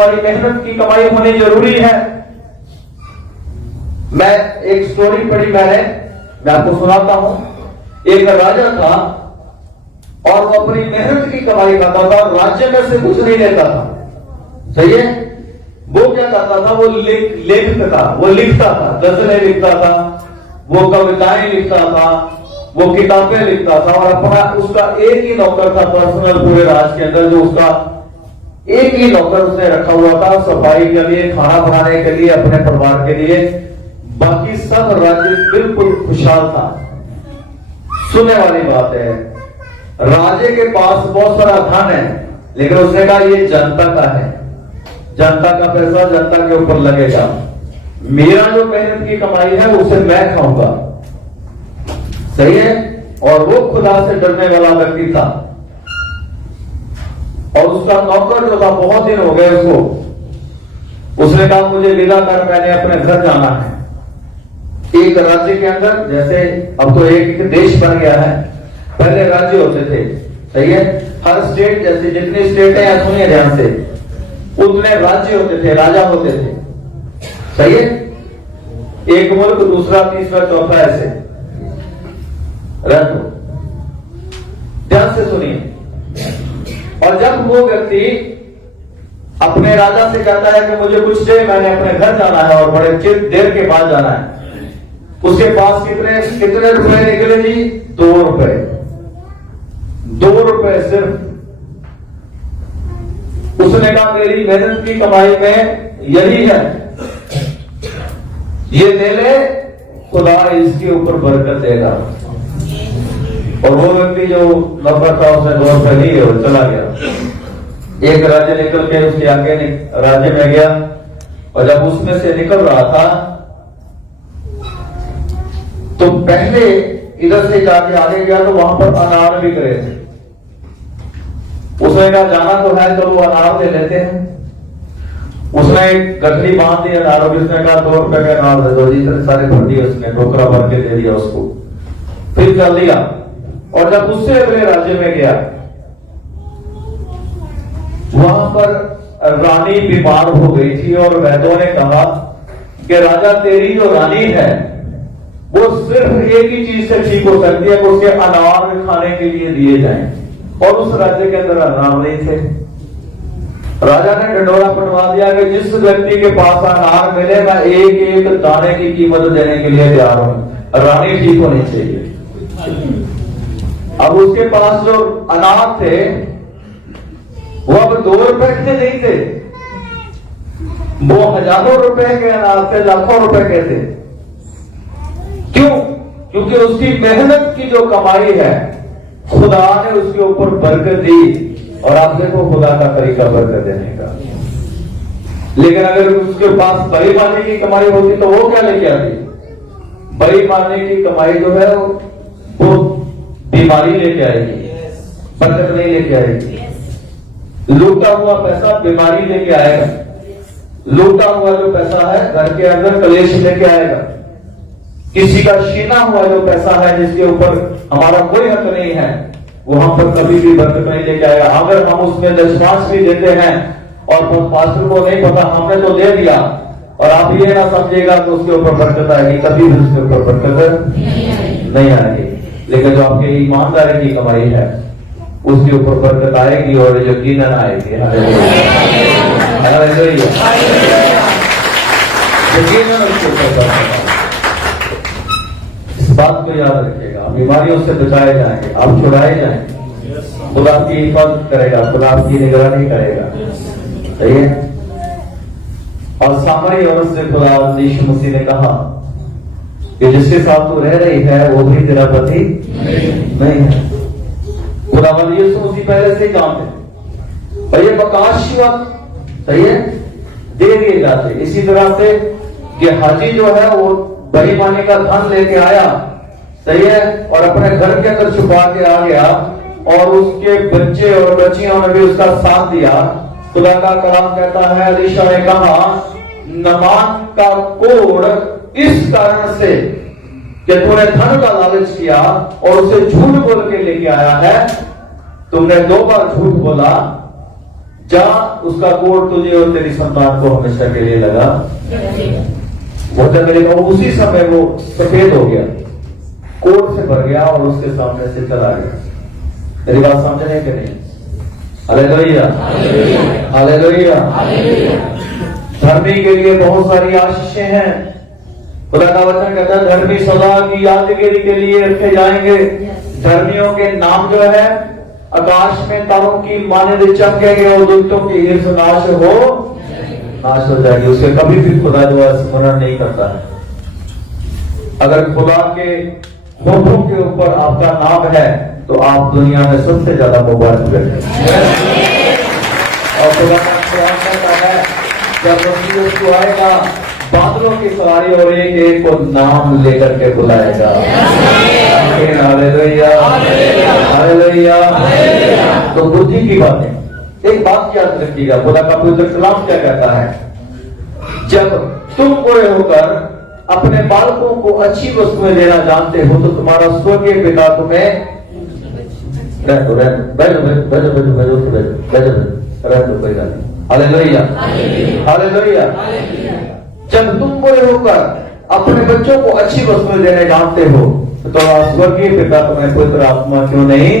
तुम्हारी मेहनत की कमाई होनी जरूरी है। मैं एक स्टोरी पढ़ी मैं आपको सुनाता हूं। एक राजा था और वो अपनी मेहनत की कमाई करता था और राज्य में से कुछ नहीं लेता था। सही है। वो क्या करता था, वो लेखक था, वो लिखता था, गजलें लिखता था, वो कविताएं लिखता था, वो किताबें लिखता था और अपना उसका एक ही नौकर था पर्सनल पूरे राज्य के अंदर, जो उसका एक ही नौकर उसने रखा हुआ था सफाई के लिए, खाना बनाने के लिए, अपने परिवार के लिए। बाकी सब राज्य बिल्कुल खुशहाल था। सुनने वाली बात है, राजे के पास बहुत सारा धन है, लेकिन उसने कहा ये जनता का है, जनता का पैसा जनता के ऊपर लगेगा, मेरा जो मेहनत की कमाई है उसे मैं खाऊंगा। सही है। और वो खुदा से डरने वाला व्यक्ति था और उसका नौकर जो था, बहुत दिन हो गए उसको, उसने कहा मुझे विदा कर, मैंने अपने घर जाना है। एक राज्य के अंदर, जैसे अब तो एक देश बन गया है, पहले राज्य होते थे। सही है। हर स्टेट, जैसे जितनी स्टेट है सुनिए ध्यान से, उतने राज्य होते थे, राजा होते थे। सही है। एक मुल्क, दूसरा, तीसरा, चौथा, ऐसे रख। ध्यान से सुनिए। और जब वो व्यक्ति अपने राजा से कहता है कि मुझे कुछ दे, मैंने अपने घर जाना है और बड़े चिर देर के बाद जाना है, उसके पास कितने रुपए निकले जी? 2 रुपए। 2 रुपए सिर्फ। उसने कहा मेरी मेहनत की कमाई में यही है, ये ले ले, खुदा इसके ऊपर बरकत देगा। और वो व्यक्ति जो नौकर था उसने 2 रुपए लिए और चला गया। एक राज्य निकल के उसके आगे राज्य में गया और जब उसमें से निकल रहा था तो पहले इधर से जाके आगे गया तो वहां पर अनार बिक रहे थे। उसने कहा जाना तो है, चलो वो अनार ले लेते हैं। उसने एक गठरी बांध दी अनारों की। उसने कहा 2 रुपए का अनार दे दो जी। इतने सारे भर दिए उसने, टोकरा भर के दे दिया उसको, फिर चल दिया। और जब उससे अगले राज्य में गया, वहां पर रानी बीमार हो गई थी और वैद्यों ने कहा कि राजा तेरी जो रानी है वो सिर्फ एक ही चीज से ठीक हो सकती है कि उसके अनार खाने के लिए दिए जाएं। और उस राज्य के अंदर अनार नहीं थे। राजा ने ढंढोरा पटवा दिया कि जिस व्यक्ति के पास अनार मिले, मैं एक एक दाने की कीमत देने के लिए तैयार हूं। रानी ठीक होनी चाहिए। अब उसके पास जो अनार थे वो अब 2 रुपए के नहीं थे, वो हजारों रुपए के अनार थे, लाखों रुपए के थे। क्यों? क्योंकि उसकी मेहनत की जो कमाई है खुदा ने उसके ऊपर बरकत दी। और आप देखो खुदा का तरीका बरकत देने का। लेकिन अगर उसके पास बेईमानी की कमाई होती तो वो क्या लेके आती? बेईमानी की कमाई जो है वो बीमारी लेके आएगी, बरकत नहीं लेके आएगी। लूटा हुआ पैसा बीमारी लेके आएगा। लूटा हुआ जो पैसा है घर के अंदर कलेश लेके आएगा। किसी का छीना हुआ जो पैसा है जिसके ऊपर हमारा कोई हक नहीं है, वहां पर कभी भी बरकत नहीं लेके आएगा। अगर हम उसमें दशमांश भी देते हैं और पास्टर को नहीं पता, हमने तो दे दिया, और आप ये ना समझिएगा कि उसके ऊपर बरकत आएगी, कभी भी उसके ऊपर बरकत नहीं आएगी। लेकिन जो आपके ईमानदारी की कमाई है उसके ऊपर बरकत आएगी और यकीनन आएगी। यकीनन उसके ऊपर बरकत। इस बात को याद रखिएगा, बीमारियों से बचाए जाएंगे, आप छुड़ाए जाएंगे, खुदा आपकी हिफाजत करेगा, खुदा आपकी निगरानी करेगा। सही है। और सामरी औरत से खुदा यीशु मसीह ने कहा कि जिसके साथ तू रह रही है वो भी तेरा पति नहीं है। खुदावंद यीशु मसीह पहले से ही जानते और ये प्रकाश वक्त सही है दे दिए जाते। इसी तरह से कि हाजी जो है वो बेईमानी का धन लेके आया, सही है, और अपने घर के अंदर छुपा के आ गया और उसके बच्चे और बच्चियों ने भी उसका साथ दिया। खुदा का कलाम कहता है, अलीशा ने कहा नमान का कोड़ इस कारण से कि तूने धन का लालच किया और उसे झूठ बोल के लेके आया है। तुमने 2 बार झूठ बोला, जा उसका कोट तुझे और तेरी संतान को हमेशा के लिए लगा वो जंगली का उसी समय वो सफेद हो गया, कोट से भर गया और उसके सामने से चला गया। मेरी बात समझ रहे कि नहीं? Hallelujah, hallelujah. धर्मी के लिए बहुत सारी आशीषें हैं। खुदा का वचन कहता है धर्मी सदा की यादगिरी के लिए रखे जाएंगे। धर्मियों के नाम जो है आकाश में तारों की माने चमकेंगे और दुष्टों की ईर्ष नाश हो जाएगी। उसे कभी भी खुदा जो है स्मरण नहीं करता है। अगर खुदा के होठों के ऊपर आपका नाम है तो आप दुनिया में सबसे ज्यादा मुबारक हैं। और खुदा कहता है जब उसको आएगा बादलों की सवारी और एक एक को नाम लेकर के बुलाएगा। Hallelujah, hallelujah. तो बुद्धि की बातें, एक बात याद रखिएगा, खुदा का पवित्र कलाम क्या कहता है, जब तुम बूढ़े होकर अपने बालकों को अच्छी वस्तुएं देना जानते हो तो तुम्हारा स्वर्गीय पिता तुम्हें हालेलुया, हालेलुया। जब तुम बूढ़े होकर अपने बच्चों को अच्छी वस्तुएं देने जानते हो तो स्वर्गीय पिता तुम्हें पवित्र आत्मा क्यों नहीं